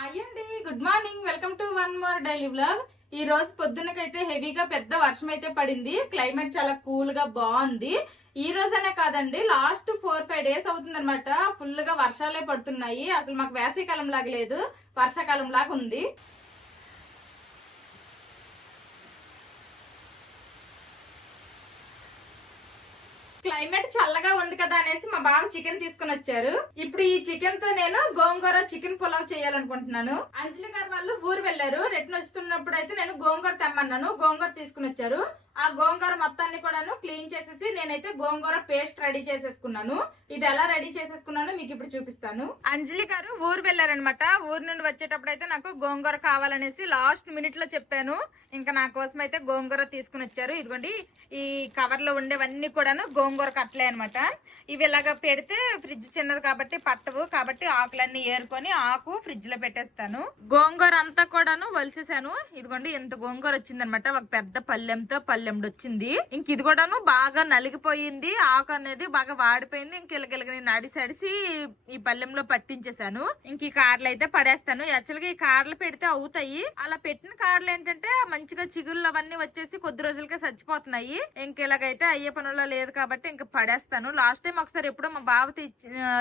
Hi అండి, good morning. Welcome to one more daily vlog. ఈ రోజు పొద్దునకైతే హెవీగా పెద్ద వర్షం అయితే పడింది. క్లైమేట్ చాలా కూల్ గా బాగుంది. ఈ రోజనే కాదండి, లాస్ట్ 4-5 డేస్ అవుతుంది అనమాట. ఫుల్ గా వర్షాలే పడుతున్నాయి. అసలు మాకు వేసవికాలం లాగా లేదు, వర్షాకాలం లాగా ఉంది. క్లైమేట్ చల్లగా ఉంది కదా అనేసి మా బావ చికెన్ తీసుకుని వచ్చారు. ఇప్పుడు ఈ చికెన్ తో నేను గోంగూర చికెన్ పులావ్ చేయాలనుకుంటున్నాను. అంజలి గారు వాళ్ళు ఊరు వెళ్లారు. రిటర్న్ వస్తున్నప్పుడు అయితే నేను గోంగూర తెమ్మన్నాను. గోంగూర తీసుకుని వచ్చారు. ఆ గోంగూర మొత్తాన్ని కూడాను క్లీన్ చేసేసి నేనైతే గోంగూర పేస్ట్ రెడీ చేసేసుకున్నాను. ఇది ఎలా రెడీ చేసేసుకున్నానో మీకు ఇప్పుడు చూపిస్తాను. అంజలి గారు ఊరు వెళ్లారనమాట. ఊరు నుండి వచ్చేటప్పుడు అయితే నాకు గోంగూర కావాలనేసి లాస్ట్ మినిట్ లో చెప్పాను. ఇంకా నా కోసం అయితే గోంగూర తీసుకుని వచ్చారు. ఇదిగోండి, ఈ కవర్ లో ఉండేవన్నీ కూడాను గోంగూర కట్టలే అనమాట. ఇవి ఇలాగా పెడితే ఫ్రిడ్జ్ చిన్నది కాబట్టి పట్టవు, కాబట్టి ఆకులన్నీ ఏరుకొని ఆకు ఫ్రిడ్జ్ లో పెట్టేస్తాను. గోంగూర అంతా కూడాను వలిసేసాను. ఇదిగోండి, ఎంత గోంగూర వచ్చిందనమాట. ఒక పెద్ద పల్లెంతో పల్లెండు వచ్చింది. ఇంక ఇది కూడాను బాగా నలిగిపోయింది. ఆకు అనేది బాగా వాడిపోయింది. ఇంక ఇలాగెలగని నడిసడిసి ఈ పల్లెంలో పట్టించేసాను. ఇంక ఈ కార్లు అయితే పడేస్తాను. యాక్చువల్ గా ఈ కార్లు పెడితే అవుతాయి. అలా పెట్టిన కార్లు ఏంటంటే మంచిగా చిగుళ్ళు అవన్నీ వచ్చేసి కొద్ది రోజులకే చచ్చిపోతున్నాయి. ఇంక ఇలాగైతే అయ్యే పనుల్లో లేదు కాబట్టి ఇంక పడేస్తాను. లాస్ట్ టైం ఒకసారి ఎప్పుడో మా బావ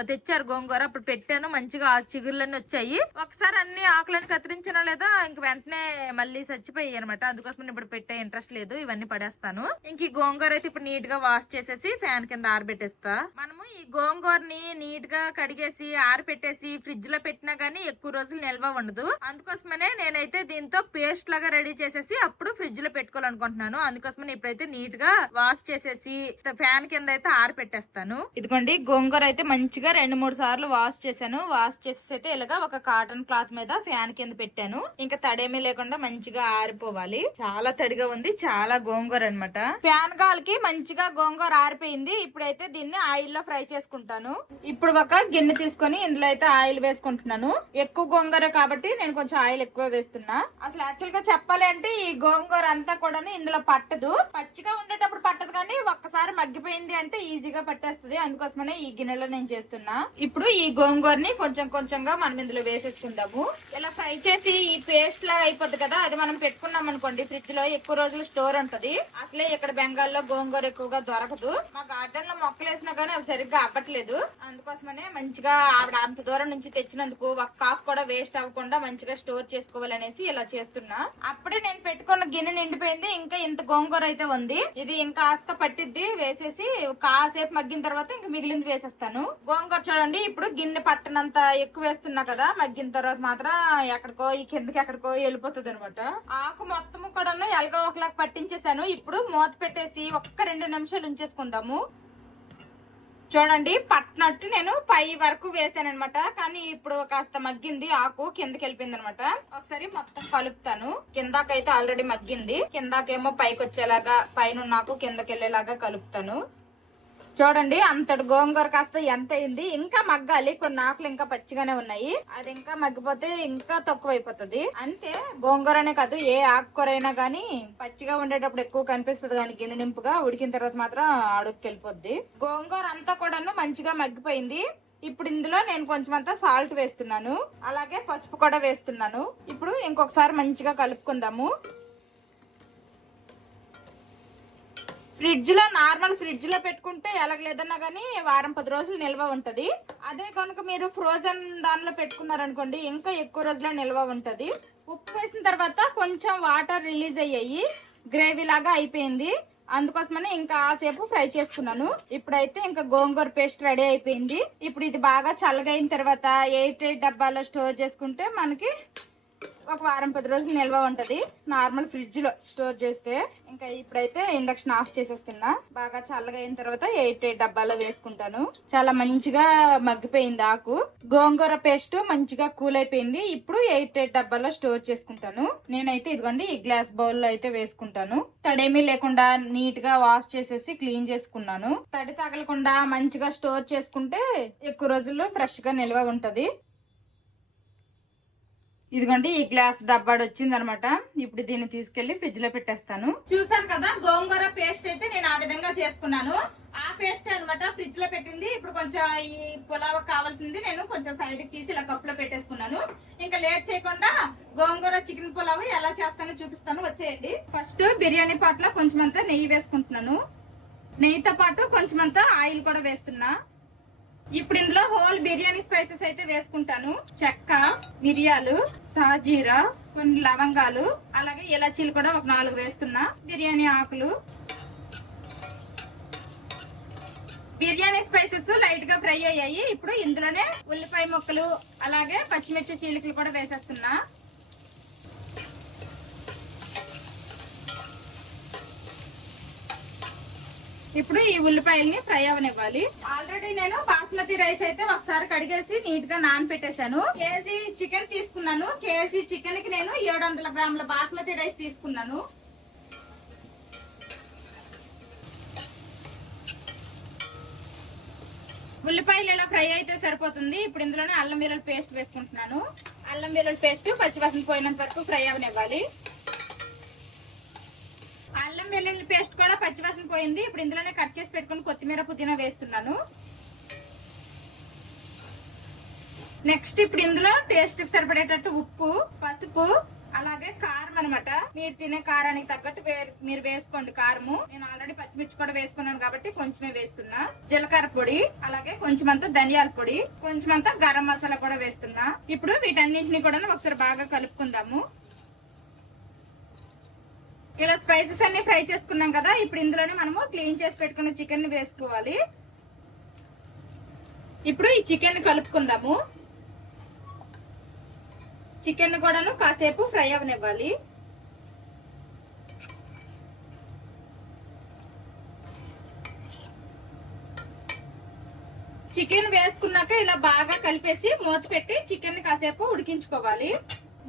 తెచ్చారు గోంగూర, అప్పుడు పెట్టాను. మంచిగా ఆ చిగుళ్ళన్నీ వచ్చాయి. ఒకసారి అన్ని ఆకులన్నీ కత్తిరించినా లేదా ఇంక వెంటనే మళ్ళీ చచ్చిపోయాయి అనమాట. అందుకోసం ఇప్పుడు పెట్టే ఇంట్రెస్ట్ లేదు, ఇవన్నీ పడేస్తాను. ఇంక ఈ గోంగూర అయితే ఇప్పుడు నీట్ గా వాష్ చేసేసి ఫ్యాన్ కింద ఆరబెట్టేస్తా. మనము ఈ గోంగూరని నీట్ గా కడిగేసి ఆరబెట్టేసి ఫ్రిడ్జ్ లో పెట్టినా గానీ ఎక్కువ రోజులు నిల్వ ఉండదు. అందుకోసమనే నేనైతే దీంతో పేస్ట్ లాగా రెడీ చేసేసి అప్పుడు ఫ్రిడ్జ్ లో పెట్టుకోవాలనుకుంటున్నాను. అందుకోసమని ఇప్పుడైతే నీట్ గా వాష్ చేసేసి ఫ్యాన్ కింద అయితే ఆరబెట్టేస్తాను. ఇదిగోండి, గోంగూర అయితే మంచిగా 2-3 సార్లు వాష్ చేశాను. వాష్ చేసేసి అయితే ఇలాగా ఒక కాటన్ క్లాత్ మీద ఫ్యాన్ కింద పెట్టాను. ఇంకా తడేమీ లేకుండా మంచిగా ఆరిపోవాలి. చాలా తడిగా ఉంది, చాలా గోంగూర అనమాట. ఫ్యాన్ గాలికి మంచిగా గోంగూర ఆరిపోయింది. ఇప్పుడైతే దీన్ని ఆయిల్ లో ఫ్రై చేసుకుంటాను. ఇప్పుడు ఒక గిన్నె తీసుకొని ఇందులో అయితే ఆయిల్ వేసుకుంటున్నాను. ఎక్కువ గోంగూర కాబట్టి నేను కొంచెం ఆయిల్ ఎక్కువ వేస్తున్నా. అసలు యాక్చువల్ గా చెప్పాలి అంటే ఈ గోంగూర అంతా కూడా ఇందులో పట్టదు. పచ్చిగా ఉండేటప్పుడు పట్టదు, కానీ ఒక్కసారి మగ్గిపోయింది అంటే ఈజీగా పట్టేస్తుంది. అందుకోసమనే ఈ గిన్నెలో నేను చేస్తున్నా. ఇప్పుడు ఈ గోంగూరని కొంచెం కొంచెంగా మనం ఇందులో వేసేసుకుందాము. ఇలా ఫ్రై చేసి ఈ పేస్ట్ లాగా అయిపోద్ది కదా, అది మనం పెట్టుకున్నాం అనుకోండి ఫ్రిడ్జ్ లో ఎక్కువ రోజులు స్టోర్ ఉంటది. అసలే ఇక్కడ బెంగాల్లో గోంగూర ఎక్కువగా దొరకదు. మా గార్డెన్ లో మొక్కలు వేసినా కానీ అవి సరిగ్గా అవ్వట్లేదు. అందుకోసమనే మంచిగా ఆవిడ అంత దూరం నుంచి తెచ్చినందుకు ఒక కాకు కూడా వేస్ట్ అవ్వకుండా మంచిగా స్టోర్ చేసుకోవాలనేసి ఇలా చేస్తున్నా. అప్పుడే నేను పెట్టుకున్న గిన్నె నిండిపోయింది. ఇంకా ఇంత గోంగూర అయితే ఉంది. ఇది ఇంకా కాస్త పట్టిద్ది. వేసేసి కాసేపు మగ్గిన తర్వాత ఇంకా మిగిలింది వేసేస్తాను. గోంగూర చూడండి, ఇప్పుడు గిన్నె పట్టనంత ఎక్కువ వేస్తున్నా కదా, మగ్గిన తర్వాత మాత్రం ఎక్కడికో ఈ కిందకి ఎక్కడికో వెళ్ళిపోతుంది అనమాట. ఆకు మొత్తము కూడా ఎలాగో ఒకలాగా పట్టించేసాను. ఇప్పుడు మూత పెట్టేసి ఒక్క 2 నిమిషాలు ఉంచేసుకుందాము. చూడండి, పట్టినట్టు నేను పై వరకు వేసాను అనమాట. కానీ ఇప్పుడు కాస్త మగ్గింది, ఆకు కిందకి వెళ్ళిపోయింది అనమాట. ఒకసారి మొత్తం కలుపుతాను. కిందాకైతే ఆల్రెడీ మగ్గింది, కిందాకేమో పైకి వచ్చేలాగా పైన ఆకు కిందకి వెళ్ళేలాగా కలుపుతాను. చూడండి, అంతటి గోంగూర కాస్త ఎంత అయింది. ఇంకా మగ్గాలి, కొన్ని ఆకులు ఇంకా పచ్చిగానే ఉన్నాయి. అది ఇంకా మగ్గిపోతే ఇంకా తక్కువ అయిపోతుంది. అంతే, గోంగూరనే కాదు ఏ ఆకుకూర అయినా గానీ పచ్చిగా ఉండేటప్పుడు ఎక్కువ కనిపిస్తుంది, కానీ గిన్నె నింపుగా ఉడికిన తర్వాత మాత్రం అడుగుకి వెళ్ళిపోద్ది. గోంగూర అంతా కూడాను మంచిగా మగ్గిపోయింది. ఇప్పుడు ఇందులో నేను కొంచెం అంతా సాల్ట్ వేస్తున్నాను, అలాగే పసుపు కూడా వేస్తున్నాను. ఇప్పుడు ఇంకొకసారి మంచిగా కలుపుకుందాము. ఫ్రిడ్జ్ లో నార్మల్ ఫ్రిడ్జ్ లో పెట్టుకుంటే ఎలాగలేదన్నా గానీ 1-10 రోజులు నిల్వ ఉంటది. అదే కనుక మీరు ఫ్రోజన్ దానిలో పెట్టుకున్నారనుకోండి ఇంకా ఎక్కువ రోజుల నిల్వ ఉంటది. ఉప్పు వేసిన తర్వాత కొంచెం వాటర్ రిలీజ్ అయ్యాయి, గ్రేవీ లాగా అయిపోయింది. అందుకోసమని ఇంకా ఆసేపు ఫ్రై చేసుకున్నాను. ఇప్పుడైతే ఇంకా గోంగూర పేస్ట్ రెడీ అయిపోయింది. ఇప్పుడు ఇది బాగా చల్లగా అయిన తర్వాత ఎయిర్ టైట్ డబ్బాలో స్టోర్ చేసుకుంటే మనకి ఒక 1-10 రోజులు నిల్వ ఉంటది, నార్మల్ ఫ్రిడ్జ్ లో స్టోర్ చేస్తే. ఇంకా ఇప్పుడైతే ఇండక్షన్ ఆఫ్ చేసేస్తున్నా. బాగా చల్లగా అయిన తర్వాత ఎయిర్ టైట్ డబ్బాలో వేసుకుంటాను. చాలా మంచిగా మగ్గిపోయింది ఆకు. గోంగూర పేస్ట్ మంచిగా కూల్ అయిపోయింది. ఇప్పుడు ఎయిర్ టైట్ డబ్బాలో స్టోర్ చేసుకుంటాను. నేనైతే ఇదిగోండి ఈ గ్లాస్ బౌల్ లో అయితే వేసుకుంటాను. తడేమీ లేకుండా నీట్ గా వాష్ చేసేసి క్లీన్ చేసుకున్నాను. తడి తగలకుండా మంచిగా స్టోర్ చేసుకుంటే ఎక్కువ రోజులు ఫ్రెష్ గా నిల్వ ఉంటది. ఇదిగోండి, ఈ గ్లాస్ డబ్బాడు వచ్చింది అనమాట. ఇప్పుడు దీన్ని తీసుకెళ్లి ఫ్రిడ్జ్ లో పెట్టేస్తాను. చూసాను కదా, గోంగూర పేస్ట్ అయితే నేను ఆ విధంగా చేసుకున్నాను. ఆకు పేస్ట్ అన్నమాట ఫ్రిడ్జ్ లో పెట్టింది. ఇప్పుడు కొంచెం ఈ పులావ్ కావాల్సింది నేను కొంచెం సైడ్ కి తీసి ఇలా కప్పులో పెట్టేసుకున్నాను. ఇంకా లేట్ చేయకుండా గోంగూర చికెన్ పులావ్ ఎలా చేస్తానో చూపిస్తాను, వచ్చేయండి. ఫస్ట్ బిర్యానీ పాట్లో కొంచెం అంతా నెయ్యి వేసుకుంటున్నాను. నెయ్యితో పాటు కొంచెం అంతా ఆయిల్ కూడా వేస్తున్నా. ఇప్పుడు ఇందులో హోల్ బిర్యానీ స్పైసెస్ అయితే వేసుకుంటాను. చెక్క, మిరియాలు, సాజీరా, కొన్ని లవంగాలు, అలాగే ఇలాచీలు కూడా ఒక 4 వేస్తున్నా. బిర్యానీ ఆకులు. బిర్యానీ స్పైసెస్ లైట్ గా ఫ్రై అయ్యాయి. ఇప్పుడు ఇందులోనే ఉల్లిపాయ ముక్కలు అలాగే పచ్చిమిర్చి చీలికలు కూడా వేసేస్తున్నా. ఇప్పుడు ఈ ఉల్లిపాయల్ని ఫ్రై అవనివ్వాలి. ఆల్రెడీ నేను బాస్మతి రైస్ అయితే ఒకసారి కడిగేసి నీట్ గా నానబెట్టేశాను. కేజీ చికెన్ తీసుకున్నాను. కేజీ చికెన్ కి నేను 700 గ్రాముల బాస్మతి రైస్ తీసుకున్నాను. ఉల్లిపాయలు ఇలా ఫ్రై అయితే సరిపోతుంది. ఇప్పుడు ఇందులోనే అల్లం వెల్లుల్లి పేస్ట్ వేసుకుంటున్నాను. అల్లం వెల్లుల్లి పేస్ట్ పచ్చివాసన పోయినంత వరకు ఫ్రై అవనివ్వాలి. అల్లం వెల్లుల్లి పేస్ట్ కూడా పచ్చివాసన పోయింది. ఇప్పుడు ఇందులోనే కట్ చేసి పెట్టుకుని కొత్తిమీర పుదీనా వేస్తున్నాను. నెక్స్ట్ ఇప్పుడు ఇందులో టేస్ట్ కి సరిపడేటట్టు ఉప్పు, పసుపు, అలాగే కారం అనమాట. మీరు తినే కారానికి తగ్గట్టు మీరు వేసుకోండి కారము. నేను ఆల్రెడీ పచ్చిమిర్చి కూడా వేసుకున్నాను కాబట్టి కొంచెమే వేస్తున్నా. జీలకర్ర పొడి, అలాగే కొంచెం అంతా ధనియాల పొడి, కొంచెం అంతా గరం మసాలా కూడా వేస్తున్నా. ఇప్పుడు వీటన్నింటినీ కూడా ఒకసారి బాగా కలుపుకుందాము. ఇలా స్పైసెస్ అన్ని ఫ్రై చేసుకున్నాం కదా. ఇప్పుడు ఇందులోనే మనము క్లీన్ చేసి పెట్టుకున్న చికెన్ ని వేసుకోవాలి. ఇప్పుడు ఈ చికెన్ కలుపుకుందాము. చికెన్ కూడాను కాసేపు ఫ్రై అవనివ్వాలి. చికెన్ వేసుకున్నాక ఇలా బాగా కలిపేసి మూత పెట్టి చికెన్ కాసేపు ఉడికించుకోవాలి.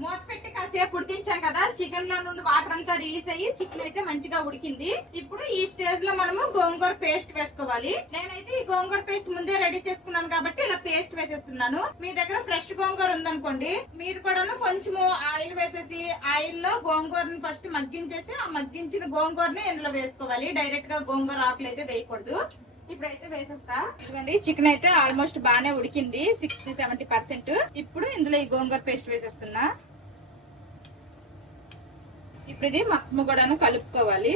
మూత పెట్టి కాసేపు ఉడికించాం కదా, చికెన్ లో నుండి వాటర్ అంతా రిలీజ్ అయ్యి చికెన్ అయితే మంచిగా ఉడికింది. ఇప్పుడు ఈ స్టేజ్ లో మనము గోంగూర పేస్ట్ వేసుకోవాలి. నేనైతే ఈ గోంగూర పేస్ట్ ముందే రెడీ చేసుకున్నాను కాబట్టి ఇలా పేస్ట్ వేసేస్తున్నాను. మీ దగ్గర ఫ్రెష్ గోంగూర ఉందనుకోండి, మీరు కూడాను కొంచెము ఆయిల్ వేసేసి ఆయిల్ లో గోంగూరని ఫస్ట్ మగ్గించేసి ఆ మగ్గించిన గోంగూరని ఇందులో వేసుకోవాలి. డైరెక్ట్ గా గోంగూర ఆకులు అయితే వేయకూడదు. ఇప్పుడైతే వేసేస్తా. ఇదిగోండి చికెన్ అయితే ఆల్మోస్ట్ బాగానే ఉడికింది, 60-70%. ఇప్పుడు ఇందులో ఈ గోంగూర పేస్ట్ వేసేస్తున్నా. ఇప్పుడు ఇది మొత్తం కూడాను కలుపుకోవాలి.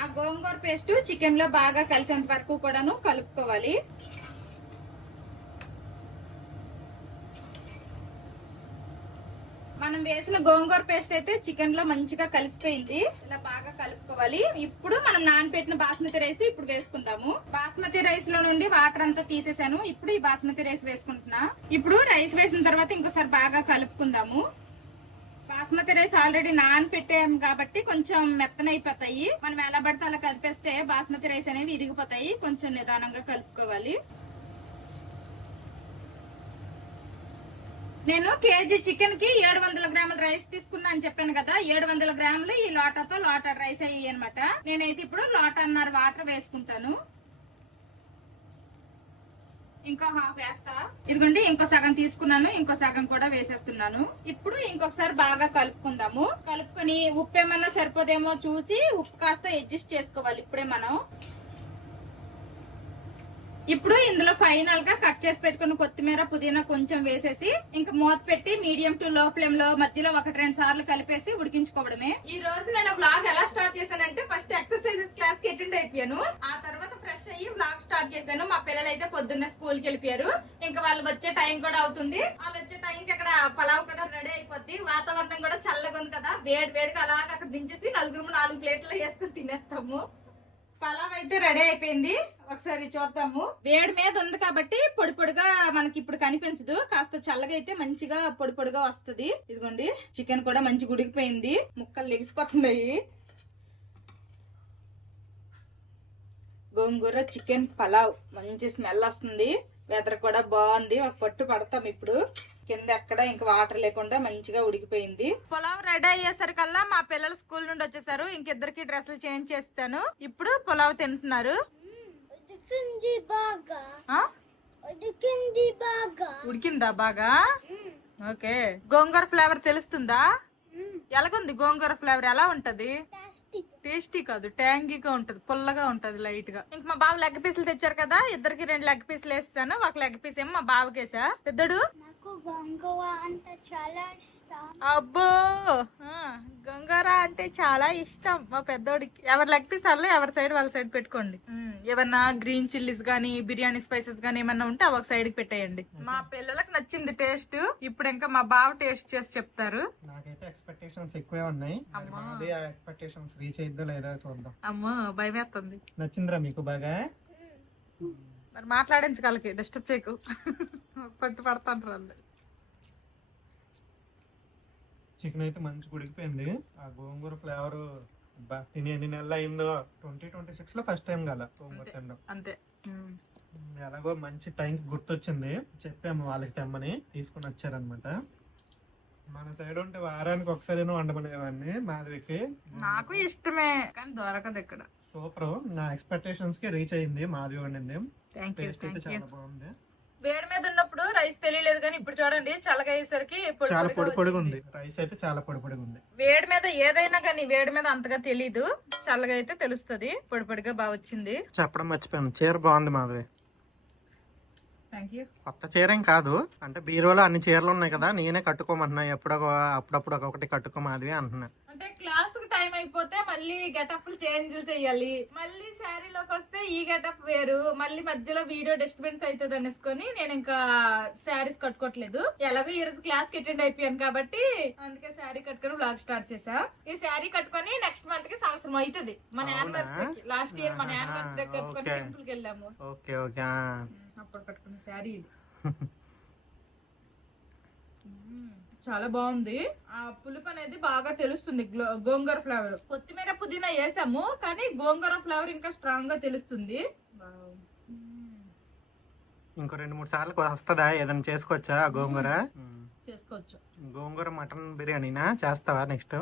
ఆ గోంగూర పేస్ట్ చికెన్ లో బాగా కలిసేంత వరకు కూడాను కలుపుకోవాలి. మనం వేసిన గోంగూర పేస్ట్ అయితే చికెన్ లో మంచిగా కలిసిపోయింది. ఇలా బాగా కలుపుకోవాలి. ఇప్పుడు మనం నానబెట్టిన బాస్మతి రైస్ ఇప్పుడు వేసుకుందాము. బాస్మతి రైస్ లో నుండి వాటర్ అంతా తీసేసాను. ఇప్పుడు ఈ బాస్మతి రైస్ వేసుకుంటున్నా. ఇప్పుడు రైస్ వేసిన తర్వాత ఇంకోసారి బాగా కలుపుకుందాము. బాస్మతి రైస్ ఆల్రెడీ నానబెట్టాము కాబట్టి కొంచెం మెత్తనైపోతాయి. మనం ఎలా పడితే అలా కలిపేస్తే బాస్మతి రైస్ అనేవి ఇరిగిపోతాయి. కొంచెం నిదానంగా కలుపుకోవాలి. నేను కేజీ చికెన్ కి 700 గ్రాముల రైస్ తీసుకున్నా అని చెప్పాను కదా. 700 గ్రాములు ఈ లోటాతో లోటా రైస్ అయ్యి అనమాట. నేనైతే ఇప్పుడు లోటాన్నర వాటర్ వేసుకుంటాను. ఇంకో హాఫ్ వేస్తా. ఇదిగోండి ఇంకో సగం తీసుకున్నాను, ఇంకో సగం కూడా వేసేస్తున్నాను. ఇప్పుడు ఇంకొకసారి బాగా కలుపుకుందాము. కలుపుకొని ఉప్పు ఏమన్నా సరిపోదేమో చూసి ఉప్పు కాస్త అడ్జస్ట్ చేసుకోవాలి. ఇప్పుడే మనం ఇప్పుడు ఇందులో ఫైనల్ గా కట్ చేసి పెట్టుకున్న కొత్తిమీర పుదీనా కొంచెం వేసేసి ఇంకా మూత పెట్టి మీడియం టు లో ఫ్లేమ్ లో మధ్యలో 1-2 సార్లు కలిపేసి ఉడికించుకోవడమే. ఈ రోజు నేను వ్లాగ్ ఎలా స్టార్ట్ చేశానంటే ఫస్ట్ ఎక్సర్సైజెస్ క్లాస్ కి అటెండ్ అయిపోయాను. ఆ తర్వాత ఫ్రెష్ అయ్యి వ్లాగ్ స్టార్ట్ చేశాను. మా పిల్లలు అయితే పొద్దున్నే స్కూల్ కి వెళ్ళిపోయారు. ఇంకా వాళ్ళు వచ్చే టైం కూడా అవుతుంది. వాళ్ళు వచ్చే టైం కి అక్కడ పలావ్ కూడా రెడీ అయిపోద్ది. వాతావరణం కూడా చల్లగా ఉంది కదా, వేడిగా అలాగ అక్కడ దించేసి 4 ప్లేట్లు వేసుకుని తినేస్తాము. పలావ్ అయితే రెడీ అయిపోయింది. ఒకసారి చూద్దాము. వేడి మీద ఉంది కాబట్టి పొడి పొడిగా మనకి ఇప్పుడు కనిపించదు. కాస్త చల్లగా అయితే మంచిగా పొడి పొడిగా వస్తుంది. ఇదిగోండి చికెన్ కూడా మంచిగా ఉడికిపోయింది, ముక్కలు లెగిసిపోతున్నాయి. గోంగూర చికెన్ పలావ్ మంచి స్మెల్ వస్తుంది. వెదర్ కూడా బాగుంది. ఒక పట్టు పడతాం ఇప్పుడు. కింద ఎక్కడ ఇంకా వాటర్ లేకుండా మంచిగా ఉడికిపోయింది. పులావ్ రెడీ అయ్యేసరికల్లా మా పిల్లలు స్కూల్ నుండి వచ్చేసారు. ఇంకిద్దరికి డ్రెస్సులు చేంజ్ చేస్తాను. ఇప్పుడు పులావ్ తింటున్నారు. ఉడికిందా బాగా? ఓకే. గోంగూర ఫ్లేవర్ తెలుస్తుందా? ఎలాగుంది గోంగూర ఫ్లేవర్? ఎలా ఉంటది? టేస్టీ కాదు, ట్యాంగీగా ఉంటది, పుల్లగా ఉంటది లైట్ గా. ఇంక మా బావ లెగ్ పీసులు తెచ్చారు కదా, ఇద్దరికి 2 లెగ్ పీసులు వేస్తాను. ఒక లెగ్ పీస్ ఏమో మా బావకేసా. పెద్దడు నాకు గోంగూర అంటే చాలా ఇష్టం. అబ్బో గంగారా అంటే చాలా ఇష్టం మా పెద్దోడికి. ఎవరి లెగ్ పీస్ అలా ఎవరి సైడ్ వాళ్ళ సైడ్ పెట్టుకోండి. ఏమన్నా గ్రీన్ చిల్లీస్ గానీ బిర్యానీ స్పైసెస్ గానీ ఏమన్నా ఉంటే అవి ఒక సైడ్ కి పెట్టేయండి. మా పిల్లలకు నచ్చింది టేస్ట్. ఇప్పుడు ఇంకా మా బావ టేస్ట్ చేసి చెప్తారు. నాకైతే ఎక్స్పెక్టేషన్స్ ఎక్కువే ఉన్నాయి. అదే ఎక్స్పెక్టేషన్స్ రీచ్ అయిద్దో లేదా చూద్దాం. అమ్మో భయమేస్తుంది. నచ్చిందిరా మీకు బాగా? మరి మాట్లాడించగలకి డిస్టర్బ్ చేయకు. పట్టు పడతాంటారు అందరు. చికెన్ అయితే మంచి ఉడికిపోయింది. ఆ గోంగూర ఫ్లేవర్ తిని ఎన్ని నెలలు అయిందో. 2026 లో ఫస్ట్ టైం గల గోంగూర తినడం. అంతే. ఎలాగో మంచి టైంకి గుర్తొచ్చింది, చెప్పాము వాళ్ళకి తెమ్మని, తీసుకుని వచ్చారనమాట. మన సైడ్ ఉంటే వారానికి ఒకసారి వండమనేవాడిని మాధవికి. నాకు ఇష్టమే కానీ దొరకదు ఇక్కడ. సూపర్, నా ఎక్స్పెక్టేషన్స్ కి రీచ్ అయింది మాధవి వండింది. టేస్ట్ అయితే చాలా బాగుంది. వేడి మీద ఉన్నప్పుడు రైస్ తెలియలేదు కానీ ఇప్పుడు చూడండి చల్లగా అయ్యేసరికి చాలా పొడి పొడిగా ఉంది. రైస్ అయితే చాలా పొడి పొడిగా ఉంది. వేడి మీద ఏదైనా కానీ వేడి మీద అంతగా తెలీదు, చల్లగా అయితే తెలుస్తుంది. పొడి పొడిగా బాగా వచ్చింది. చెప్పడం మర్చిపోయాను, చీర బాగుంది మాధవి. కొత్త చీర ఏం కాదు, అంటే బీరువాలో అన్ని చీరలు ఉన్నాయి కదా, నేనే కట్టుకోమంటున్నా. అప్పుడప్పుడు ఒక్కొక్కటి కట్టుకో మాధవి అంటున్నా. అంటే క్లాస్ కు టైం అయిపోతే మళ్ళీ గెటప్లు చేంజ్ చేయాలి. మళ్ళీ శారీలోకి వస్తే ఈ గెటప్ వేరు, మళ్ళీ మధ్యలో వీడియో డిస్టర్బెన్స్ అవుతుంది అనేసుకొని నేను ఇంకా శారీస్ కట్టుకోవట్లేదు. ఎలాగో ఈ రోజు క్లాస్ కి అటెండ్ అయిపోయాను కాబట్టి అందుకే శారీ కట్టుకొని బ్లాగ్ స్టార్ట్ చేసా. ఈ శారీ కట్టుకొని నెక్స్ట్ మంత్ కి సంవత్సరం అవుతుంది మన యానివర్సరీకి. లాస్ట్ ఇయర్ మన యానివర్సరీ కట్టుకొని టెంపుల్ కి వెళ్ళాము. అప్పుడు కట్టుకున్న శారీ ఇది. చాలా బాగుంది. ఆ పులుపు అనేది బాగా తెలుస్తుంది. గోంగూర ఫ్లేవర్, కొత్తిమీర పుదీనా వేసాము కానీ గోంగూర ఫ్లేవర్ ఇంకా స్ట్రాంగ్ గా తెలుస్తుంది. ఇంకో 2-3 సార్లు వస్తుందా? ఏదైనా చేసుకోవచ్చా గోంగూర? చేసుకోవచ్చు. గోంగూర మటన్ బిర్యానీనా చేస్తావా నెక్స్ట్?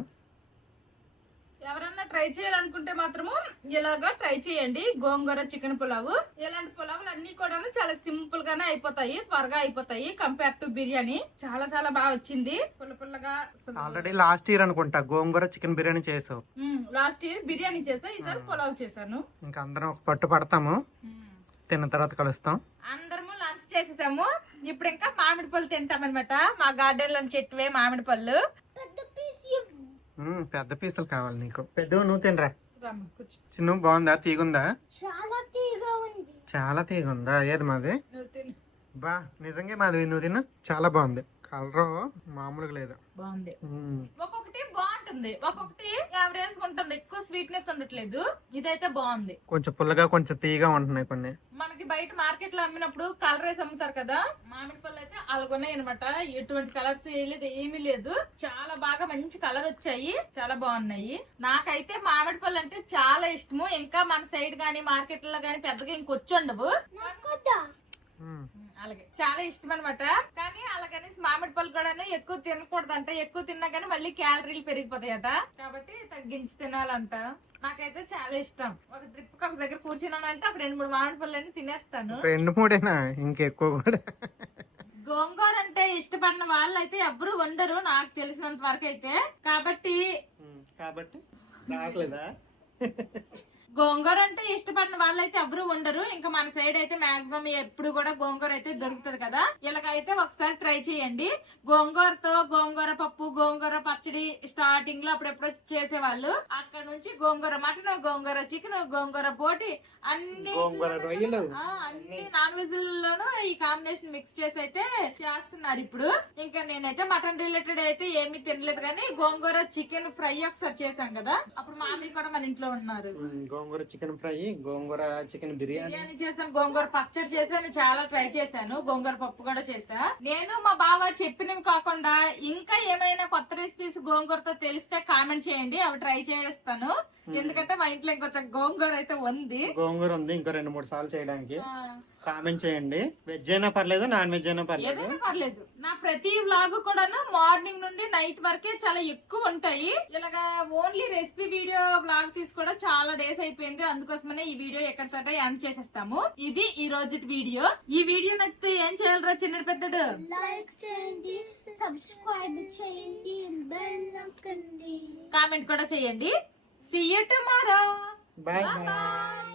ఎవరన్నా ట్రై చేయాలనుకుంటే మాత్రము ఇలాగా ట్రై చేయండి. గోంగూర చికెన్ పులావ్. ఇలాంటి పులావులు అన్ని కూడా చాలా సింపుల్ గానే అయిపోతాయి, త్వరగా అయిపోతాయి కంపేర్ టు బిర్యానీ. చాలా చాలా బాగా వచ్చింది, పుల్లగా. ఆల్రెడీ లాస్ట్ ఇయర్ అనుకుంటా గోంగూర చికెన్ బిర్యానీ చేసావు. లాస్ట్ ఇయర్ బిర్యానీ చేసా, ఈసారి పులావ్ చేశాను. ఇంకా అందరం ఒక పట్టు పడతాము, తిన్న తర్వాత కలుస్తాం. అందరము లంచ్ చేసేసాము. ఇప్పుడు ఇంకా మామిడి పళ్ళు తింటాం అనమాట. మా గార్డెన్ లో చెట్టువే మామిడి పళ్ళు. పెద్ద పీసులు కావాలి నీకు. పెద్ద నువ్వు తినరా. చిన్న బాగుందా? తీగుందా? చాలా తీగ ఉందా? ఏది మాది? బా నిజంగా మాది. నువ్వు తిన్నా. చాలా బాగుంది. కలర్ మామూలుగా లేదు, బాగుంది. ఒక్కొక్కటి బాగుంటుంది, ఒక్కొక్కటి యావరేజ్ ఉంటుంది, ఎక్కువ స్వీట్నెస్ ఉండట్లేదు. ఇదైతే బాగుంది. కొంచెం పుల్లగా కొంచెం తీయగా ఉంటున్నాయి కొన్ని. మనకి బయట మార్కెట్ లో అమ్మినప్పుడు కలర్ వేసి అమ్ముతారు కదా, మామిడి పళ్ళు అయితే అలాగున్నాయి అనమాట. ఎటువంటి కలర్స్ వేయలేదు, ఏమీ లేదు. చాలా బాగా మంచి కలర్ వచ్చాయి, చాలా బాగున్నాయి. నాకైతే మామిడి పళ్ళు అంటే చాలా ఇష్టము. ఇంకా మన సైడ్ గానీ మార్కెట్ లో గానీ పెద్దగా ఇంకొచ్చి ఉండవు. అలాగే చాలా ఇష్టం అనమాట. కానీ అలాగనేసి మామిడి పళ్ళు కూడా ఎక్కువ తినకూడదంట. ఎక్కువ తిన్నా కానీ మళ్ళీ క్యాలరీలు పెరిగిపోతాయట, కాబట్టి తగ్గించి తినాలంట. నాకైతే చాలా ఇష్టం. ఒక ట్రిప్ ఒక దగ్గర కూర్చున్నానంటే ఒక 2-3 మామిడి పళ్ళు అని తినేస్తాను. 2-3 ఇంకెక్కువ కూడా. గోంగూర అంటే ఇష్టపడిన వాళ్ళు అయితే ఎవ్వరు ఉండరు నాకు తెలిసినంత వరకు అయితే. కాబట్టి రావట్లేదా? గోంగూర అంటే ఇష్టపడిన వాళ్ళైతే ఎవరు ఉండరు. ఇంకా మన సైడ్ అయితే మాక్సిమం ఎప్పుడు కూడా గోంగూర అయితే దొరుకుతుంది కదా. ఇలాగైతే ఒకసారి ట్రై చేయండి. గోంగూరతో గోంగూర పప్పు, గోంగూర పచ్చడి స్టార్టింగ్ లో అప్పుడెప్పుడు చేసేవాళ్ళు. అక్కడ నుంచి గోంగూర మటన్, గోంగూర చికెన్, గోంగూర బోటి అన్ని నాన్ వెజ్ లోను ఈ కాంబినేషన్ మిక్స్ చేసి అయితే చేస్తున్నారు ఇప్పుడు. ఇంకా నేనైతే మటన్ రిలేటెడ్ అయితే ఏమీ తినలేదు కానీ గోంగూర చికెన్ ఫ్రై ఒకసారి చేశాను కదా, అప్పుడు మామీ కూడా మన ఇంట్లో ఉన్నారు. గోంగూర చికెన్ ఫ్రై, గోంగూర చికెన్ బిర్యానీ చేశాను, గోంగూర పచ్చడి చేశాను, చాలా ట్రై చేశాను. గోంగూర పప్పు కూడా చేశా. నేను మా బావ చెప్పినవి కాకుండా ఇంకా ఏమైనా కొత్త రెసిపీస్ గోంగూరతో తెలిస్తే కామెంట్ చేయండి, అవి ట్రై చేస్తాను. ఎందుకంటే మా ఇంట్లో ఇంకొంచెం గోంగూర అయితే ఉంది. గోంగూర ఉంది ఇంకా 2-3 సార్లు చేయడానికి. కామెంట్ చేయండి. వెజ్ అయినా పర్లేదు, నాన్ వెజ్ అయినా పర్లేదు, ఏదైనా పర్లేదు. నా ప్రతి వ్లాగ్ కూడాను మార్నింగ్ నుండి నైట్ వరకే చాలా ఎక్కువ ఉంటాయి. ఇలాగా ఓన్లీ రెసిపీ వీడియో వ్లాగ్ తీసుకోవడం చాలా డేస్ అయిపోయింది. అందుకోసమనే ఈ వీడియో ఎక్కడితోట ఎండ్ చేసేస్తాము. ఇది ఈ రోజు వీడియో. ఈ వీడియో నచ్చితే ఏం చేయాలరా చిన్న పెద్దడు? లైక్ చేయండి, సబ్స్క్రైబ్ చేయండి, బెల్ నొక్కండి, కామెంట్ కూడా చేయండి. See you tomorrow. Bye Bye bye. bye.